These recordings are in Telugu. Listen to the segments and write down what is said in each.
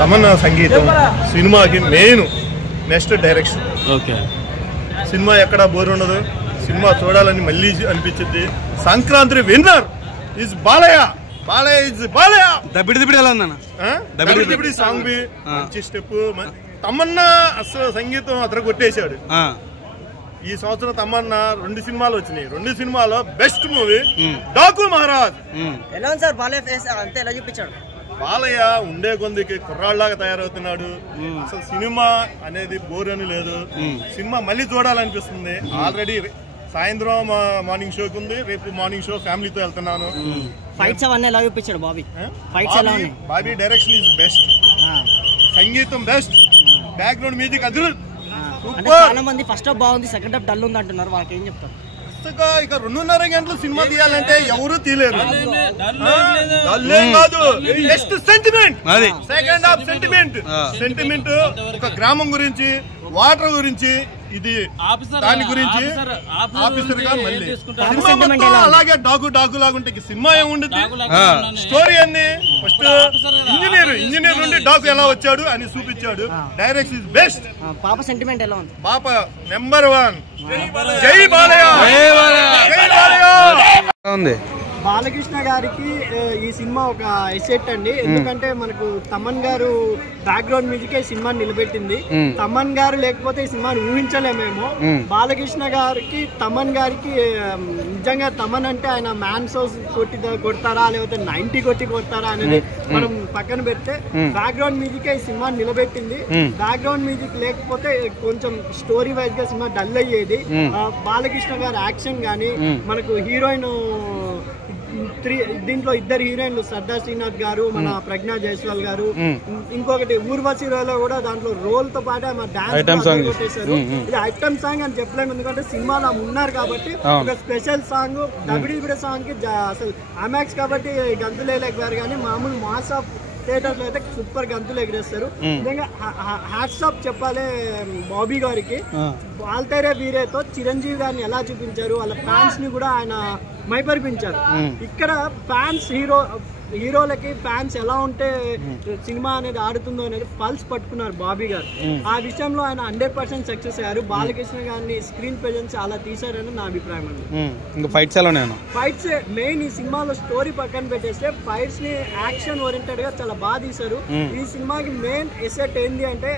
తమన్నా సంగీతం సినిమాకి మెయిన్ నెక్స్ట్ డైరెక్షన్. ఓకే, సినిమా ఎక్కడా బోర్ ఉండదు, సినిమా చూడాలని మళ్ళీ అనిపించింది. Sankranti winner is Balayya. Balayya is Balayya. Dabidi ఎలా ఉందన్న? దబిడి సాంగ్ బి మంచి స్టెప్. తమన్నా అసలు సంగీతం అతను కొట్టేశాడు. ఈ సంవత్సరం తమన్నా 2 సినిమాలు వచ్చినాయి. 2 సినిమాలో బెస్ట్ మూవీ డాకు మహారాజ్. ఎలా ఉంది సార్ బాలయ్య ఫేస్? అంతే ఎలా చూపించాడు? బాలయ్య ఉండే కొందికి కుర్రాళ్ళలాగా తయారవుతున్నాడు. అసలు సినిమా అనేది బోర్ అని లేదు, సినిమా మళ్ళీ చూడాలనిపిస్తుంది. ఆల్రెడీ సాయంత్రం మార్నింగ్ షోకి ఉంది, రేపు మార్నింగ్ షో ఫ్యామిలీతో వెళ్తున్నాను. ఫైట్స్ అవన్నీ ఎలా చూపించాడు బాబీ? ఫైట్స్ ఎలా ఉన్నాయి? బాబీ డైరెక్షన్ ఇస్ బెస్ట్, సంగీతం బెస్ట్, బ్యాక్గ్రౌండ్ మ్యూజిక్ అదిరు. చాలా మంది ఫస్ట్ హాఫ్ బాగుంది, సెకండ్ హాఫ్ డల్ ఉంది అంటున్నారు, వాళ్ళకి ఏం చెప్తారు? ఇక 2.5 గంటలు సినిమా తీయాలంటే ఎవరు తీయలేరు. Next sentiment, second half sentiment ఒక గ్రామం గురించి, వాటర్ గురించి, ఇది దాని గురించి ఆఫీసర్ గా మళ్ళీ అలాగే డాకు లాగుంటే సినిమా ఏముండదు. స్టోరీ అన్ని ఫస్ట్ ఇంజనీర్ నుండి డాకు ఎలా వచ్చాడు అని చూపించాడు. Direction is best. పాప సెంటిమెంట్ ఎలా ఉంది? పాప నెంబర్ 1. జై బాలయ్య. బాలకృష్ణ గారికి ఈ సినిమా ఒక ఎసెట్ అండి. ఎందుకంటే మనకు తమన్ గారు బ్యాక్గ్రౌండ్ మ్యూజిక్ ఈ సినిమాని నిలబెట్టింది. తమన్ గారు లేకపోతే ఈ సినిమాని ఊహించలేమేమో. బాలకృష్ణ గారికి తమన్ గారికి నిజంగా తమన్ అంటే ఆయన మ్యాన్ షోస్ కొడతారా లేకపోతే 90 కొడతారా అనేది మనం పక్కన పెడితే బ్యాక్గ్రౌండ్ మ్యూజిక్ ఈ సినిమాని నిలబెట్టింది. బ్యాక్గ్రౌండ్ మ్యూజిక్ లేకపోతే కొంచెం స్టోరీ వైజ్ గా సినిమా డల్ అయ్యేది. బాలకృష్ణ గారి యాక్షన్ గానీ, మనకు హీరోయిన్ దీంట్లో 2 హీరోయిన్లు సర్దార్ శ్రీనాథ్ గారు, మన ప్రజ్ఞా జైస్వాల్ గారు, ఇంకొకటి ఊర్వశిలో కూడా దాంట్లో రోల్ తో పాటు డాన్స్ కొట్టేశారు. ఇది ఐటమ్ సాంగ్ అని చెప్పలేము, ఎందుకంటే సినిమాలో ఉన్నారు కాబట్టి. ఒక స్పెషల్ సాంగ్ డబ్ల్యూడబ్ల్యూ సాంగ్ కి అసలు అమాక్స్ కాబట్టి గంతులు వేయలేకపోయారు, కానీ మామూలు మాస్ ఆఫ్ థియేటర్స్ లో అయితే సూపర్ గంతులు ఎగిరేస్తారు. నిజంగా హ్యాట్స్ ఆఫ్ చెప్పాలి బాబీ గారికి. వాల్తేరే వీరేతో చిరంజీవి గారిని ఎలా చూపించారు, వాళ్ళ ఫ్యాన్స్ ని కూడా ఆయన మైపరిపించారు. ఇక్కడ ఫ్యాన్స్ హీరోలకి ఫ్యాన్స్ ఎలా ఉంటే సినిమా అనేది ఆడుతుందో అనేది పల్స్ పట్టుకున్నారు బాబీ గారు. ఆ విషయంలో ఆయన 100% సక్సెస్ అయ్యారు. బాలకృష్ణ గారిని స్క్రీన్ ప్రెజెన్స్ అలా తీశారని నా అభిప్రాయం అండి. ఫైట్స్ మెయిన్ ఈ సినిమాలో స్టోరీ పక్కన పెట్టేస్తే ఫైట్స్ ని యాక్షన్ ఓరియంటెడ్ గా చాలా బాగా తీశారు. ఈ సినిమాకి మెయిన్ ఎసెట్ ఏంది అంటే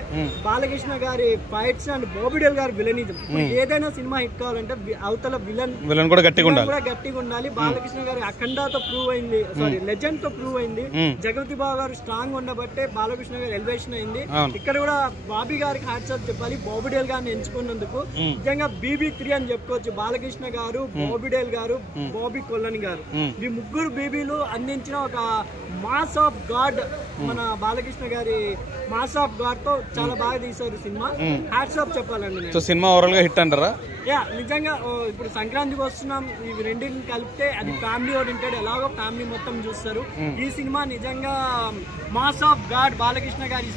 బాలకృష్ణ గారి ఫైట్స్ అండ్ బాబీడేల్ గారి విలనిజం. ఏదైనా సినిమా హిట్ కావాలంటే అవతల విలన్ కూడా గట్టిగా ఉండాలి. బాలకృష్ణ గారి అఖండాతో ప్రూవ్ అయింది, సారీ లెజెండ్ ప్రూవ్ అయింది. జగపతి బాబు గారు స్ట్రాంగ్ ఉండబట్టే బాలకృష్ణ గారు ఎలివేషన్ అయింది. ఇక్కడ కూడా బాబీ గారికి హ్యాట్స్ ఆఫ్ చెప్పాలి, బాబీడేల్ గారిని ఎంచుకున్నందుకు. నిజంగా BB3 అని చెప్పుకోవచ్చు. బాలకృష్ణ గారు, బాబీడేల్ గారు, బాబీ కొల్లని గారు, ఈ ముగ్గురు బీబీలు అందించిన ఒక మాస్ ఆఫ్ గాడ్. మన బాలకృష్ణ గారి మాస్ ఆఫ్ గాడ్ తో చాలా బాగా తీశారు సినిమా. హ్యాట్స్ ఆఫ్ చెప్పాలండి. సినిమా ఓవరాల్ గా హిట్ అంటారా? నిజంగా ఇప్పుడు సంక్రాంతికి వస్తున్నాం, ఇవి రెండింటిని కలిపితే అది ఫ్యామిలీ ఓరియంటెడ్, ఎలాగో ఫ్యామిలీ మొత్తం చూస్తారు. ఈ సినిమా నిజంగా మాస్ ఆఫ్ గాడ్ బాలకృష్ణ గారి